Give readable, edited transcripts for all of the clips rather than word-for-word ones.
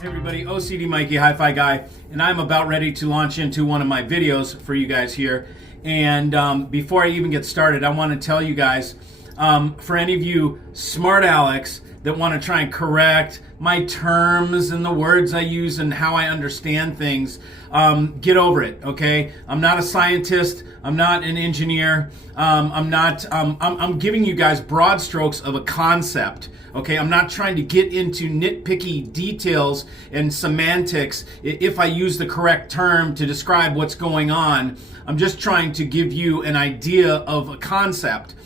Hey everybody, OCD Mikey, Hi-Fi Guy, and I'm about ready to launch into one of my videos for you guys here. And before I even get started, I want to tell you guys, for any of you smart Alex that want to try and correct my terms and the words I use and how I understand things, get over it, okay? I'm not a scientist. I'm not an engineer. I'm giving you guys broad strokes of a concept, okay? I'm not trying to get into nitpicky details and semantics if I use the correct term to describe what's going on. I'm just trying to give you an idea of a concept.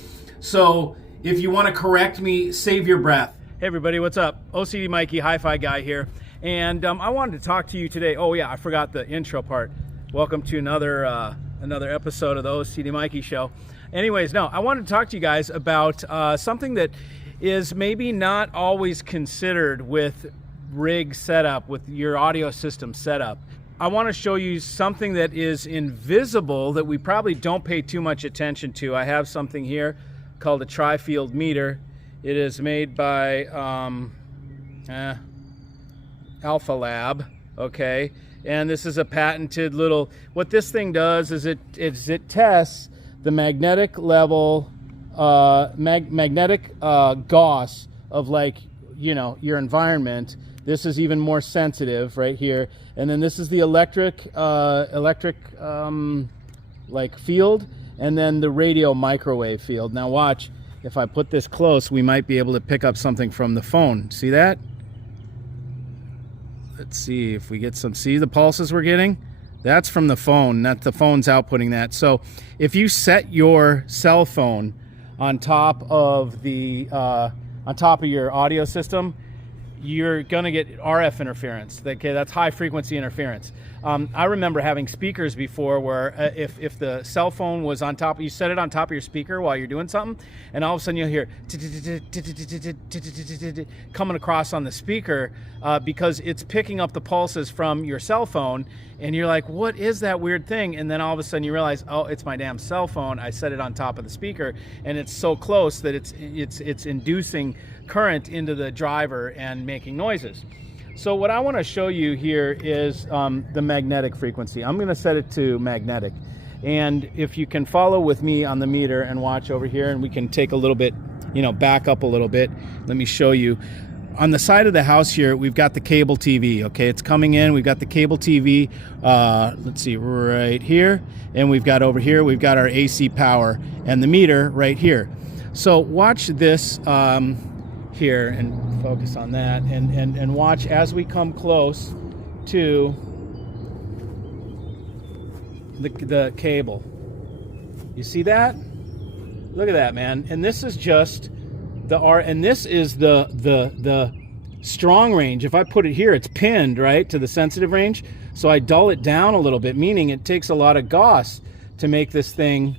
So if you want to correct me, save your breath. Hey everybody, what's up? OCD Mikey, Hi-Fi Guy here. And I wanted to talk to you today. Oh yeah, I forgot the intro part. Welcome to another episode of the OCD Mikey Show. Anyways, no, I wanted to talk to you guys about something that is maybe not always considered with rig setup, with your audio system setup. I want to show you something that is invisible that we probably don't pay too much attention to. I have something here called a tri-field meter. It is made by Alpha Lab, okay? And this is a patented little, what this thing does is it tests the magnetic level, magnetic Gauss of, like, you know, your environment. This is even more sensitive right here. And then this is the electric like field, and then the radio microwave field. Now watch. If I put this close, we might be able to pick up something from the phone. See that? Let's see if we get some. See the pulses we're getting? That's from the phone. Not the phone's outputting that. So if you set your cell phone on top of the your audio system, you're going to get RF interference. Okay, that's high frequency interference. I remember having speakers before where if the cell phone was on top, you set it on top of your speaker while you're doing something, and all of a sudden you'll hear coming across on the speaker because it's picking up the pulses from your cell phone, and you're like, what is that weird thing? And then all of a sudden you realize, oh, it's my damn cell phone. I set it on top of the speaker, and it's so close that it's inducing current into the driver and making noises. So what I want to show you here is the magnetic frequency. I'm going to set it to magnetic. And if you can follow with me on the meter and watch over here, and we can take a little bit, you know, back up a little bit. Let me show you. On the side of the house here, we've got the cable TV, okay? It's coming in. We've got the cable TV, let's see, right here. And we've got over here, we've got our AC power and the meter right here. So watch this here and focus on that, and watch as we come close to the cable. You see that? Look at that, man. And this is just the and this is the strong range. If I put it here, it's pinned right to the sensitive range, so I dull it down a little bit, meaning it takes a lot of Gauss to make this thing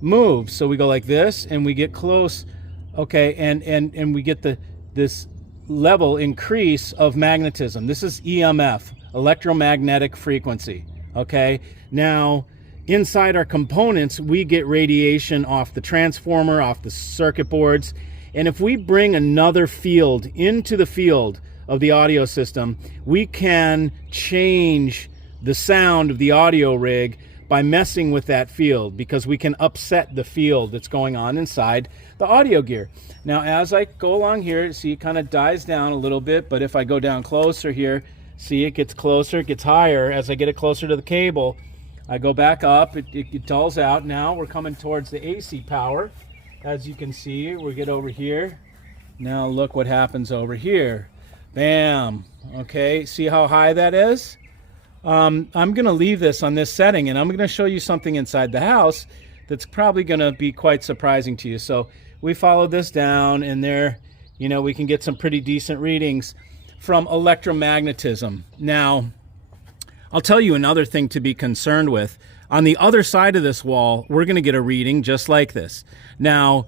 move. So we go like this and we get close. Okay, and we get this level increase of magnetism. This is EMF, electromagnetic frequency, okay? Now, inside our components, we get radiation off the transformer, off the circuit boards, and if we bring another field into the field of the audio system, we can change the sound of the audio rig by messing with that field, because we can upset the field that's going on inside the audio gear. Now, as I go along here, see, it kind of dies down a little bit, but if I go down closer here, see, it gets closer, it gets higher. As I get it closer to the cable, I go back up, it dulls out. Now we're coming towards the AC power. As you can see, we get over here. Now look what happens over here. Bam. Okay, see how high that is? I'm going to leave this on this setting, and I'm going to show you something inside the house that's probably going to be quite surprising to you. So we followed this down, and there, you know, we can get some pretty decent readings from electromagnetism. Now, I'll tell you another thing to be concerned with. On the other side of this wall, we're going to get a reading just like this. Now,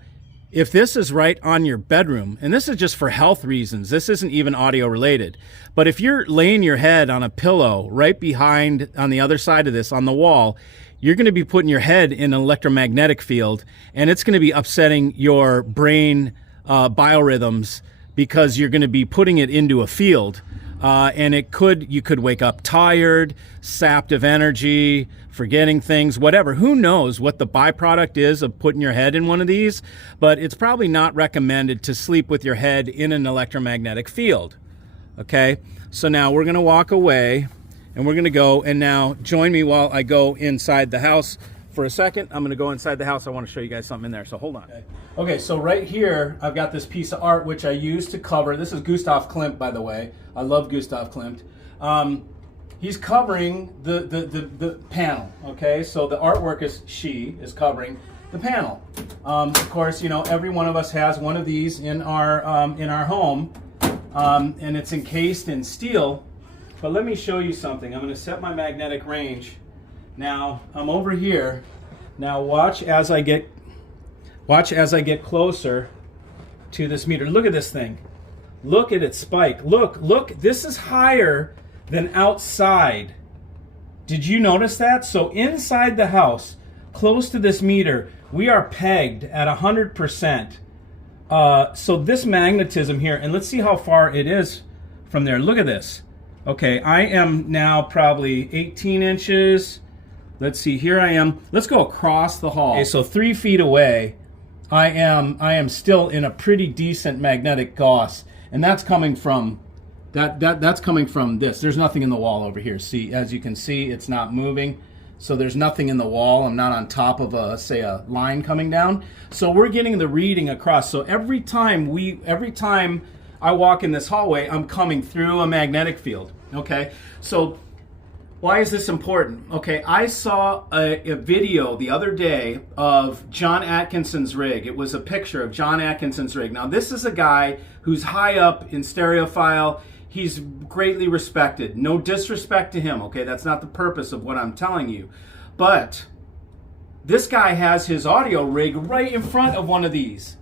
if this is right on your bedroom, and this is just for health reasons, this isn't even audio related, but if you're laying your head on a pillow right behind, on the other side of this, on the wall, you're going to be putting your head in an electromagnetic field, and it's going to be upsetting your brain biorhythms because you're going to be putting it into a field And you could wake up tired, sapped of energy, forgetting things, whatever. Who knows what the byproduct is of putting your head in one of these, but it's probably not recommended to sleep with your head in an electromagnetic field. Okay, so now we're gonna walk away and we're gonna go, and now join me while I go inside the house for a second. I'm gonna go inside the house. I wanna show you guys something in there, so hold on. Okay, so right here, I've got this piece of art which I used to cover. This is Gustav Klimt, by the way. I love Gustav Klimt. He's covering the panel, okay? So the artwork is covering the panel. Of course, you know, every one of us has one of these in our home, and it's encased in steel. But let me show you something. I'm gonna set my magnetic range. Now, I'm over here. Now watch as I get closer to this meter. Look at this thing. Look at its spike. Look, this is higher than outside. Did you notice that? So inside the house, close to this meter, we are pegged at 100%. So this magnetism here, and let's see how far it is from there. Look at this. Okay, I am now probably 18 inches. Let's see, here I am. Let's go across the hall. Okay, so 3 feet away, I am still in a pretty decent magnetic gauss, and that's coming from that's coming from this. There's nothing in the wall over here. See, as you can see, it's not moving. So there's nothing in the wall. I'm not on top of a line coming down. So we're getting the reading across. So every time I walk in this hallway, I'm coming through a magnetic field. Okay, so why is this important? Okay, I saw a video the other day of John Atkinson's rig. It was a picture of John Atkinson's rig. Now, this is a guy who's high up in Stereophile. He's greatly respected. No disrespect to him, okay? That's not the purpose of what I'm telling you. But this guy has his audio rig right in front of one of these.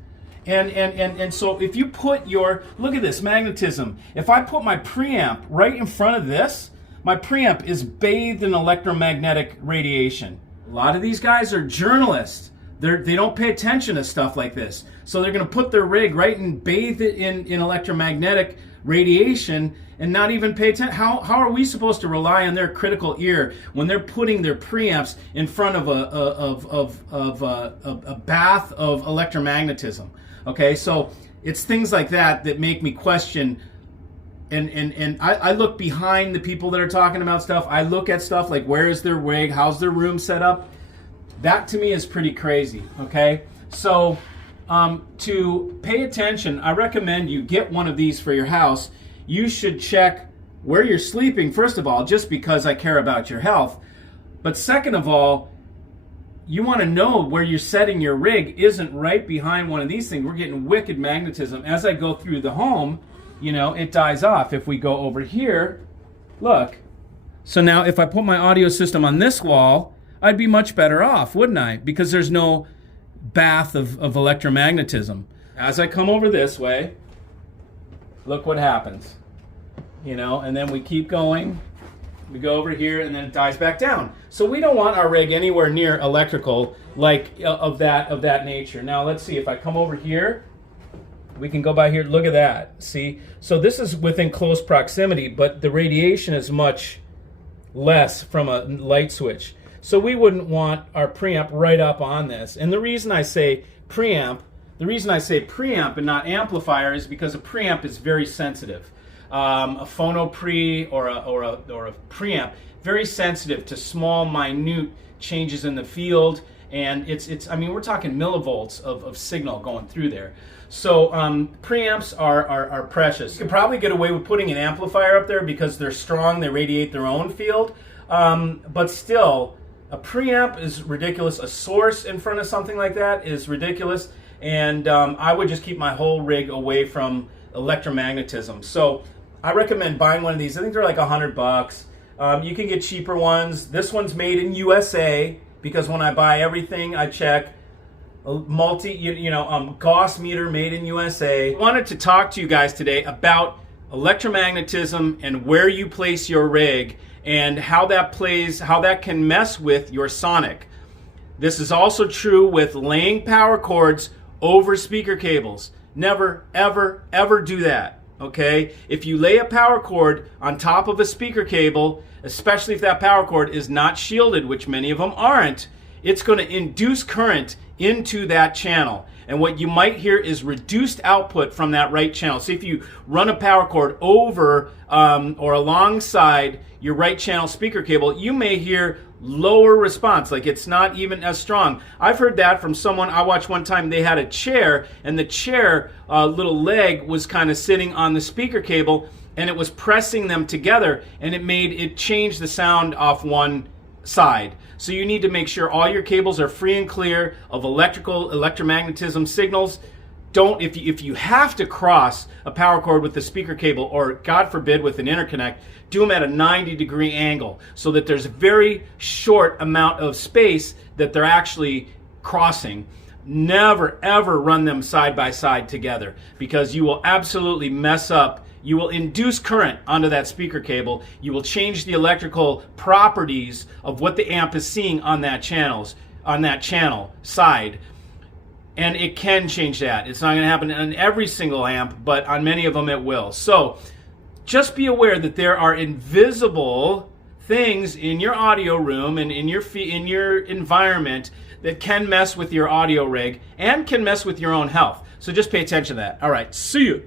And so if you put look at this magnetism. If I put my preamp right in front of this, my preamp is bathed in electromagnetic radiation. A lot of these guys are journalists. They don't pay attention to stuff like this. So they're gonna put their rig right and bathe it in electromagnetic radiation and not even pay attention. How are we supposed to rely on their critical ear when they're putting their preamps in front of a bath of electromagnetism? Okay, so it's things like that that make me question. And I look behind the people that are talking about stuff. I look at stuff like, where is their rig? How's their room set up? That to me is pretty crazy, okay? So to pay attention, I recommend you get one of these for your house. You should check where you're sleeping, first of all, just because I care about your health. But second of all, you want to know where you're setting your rig isn't right behind one of these things. We're getting wicked magnetism. As I go through the home, you know, it dies off. If we go over here, look. So now if I put my audio system on this wall, I'd be much better off, wouldn't I? Because there's no bath of electromagnetism. As I come over this way, look what happens. You know, and then we keep going. We go over here and then it dies back down. So we don't want our rig anywhere near electrical like of that nature. Now let's see, if I come over here, we can go by here. Look at that. See? So this is within close proximity, but the radiation is much less from a light switch. So we wouldn't want our preamp right up on this. And the reason I say preamp and not amplifier is because a preamp is very sensitive. A phono pre or a preamp, very sensitive to small, minute changes in the field, and it's I mean, we're talking millivolts of signal going through there. So preamps are precious. You can probably get away with putting an amplifier up there because they're strong, they radiate their own field, but still, a preamp is ridiculous. A source in front of something like that is ridiculous, and I would just keep my whole rig away from electromagnetism. So I recommend buying one of these. I think they're like $100. You can get cheaper ones. This one's made in USA because when I buy everything, I check Gauss meter made in USA. I wanted to talk to you guys today about electromagnetism and where you place your rig and how that can mess with your sonic. This is also true with laying power cords over speaker cables. Never, ever, ever do that. okay? If you lay a power cord on top of a speaker cable, especially if that power cord is not shielded, which many of them aren't, it's going to induce current into that channel. And what you might hear is reduced output from that right channel. So if you run a power cord over or alongside your right channel speaker cable, you may hear lower response, like it's not even as strong. I've heard that from someone I watched one time. They had a chair, and the chair little leg was kind of sitting on the speaker cable, and it was pressing them together, and it changed the sound off one side. So you need to make sure all your cables are free and clear of electromagnetism signals. Don't, if you have to cross a power cord with the speaker cable, or God forbid with an interconnect, do them at a 90-degree angle so that there's a very short amount of space that they're actually crossing. Never ever run them side by side together, because you will absolutely mess up. You will induce current onto that speaker cable. You will change the electrical properties of what the amp is seeing on that channel side. And it can change that. It's not going to happen on every single amp, but on many of them it will. So just be aware that there are invisible things in your audio room and in your environment that can mess with your audio rig and can mess with your own health. So just pay attention to that. All right, see you.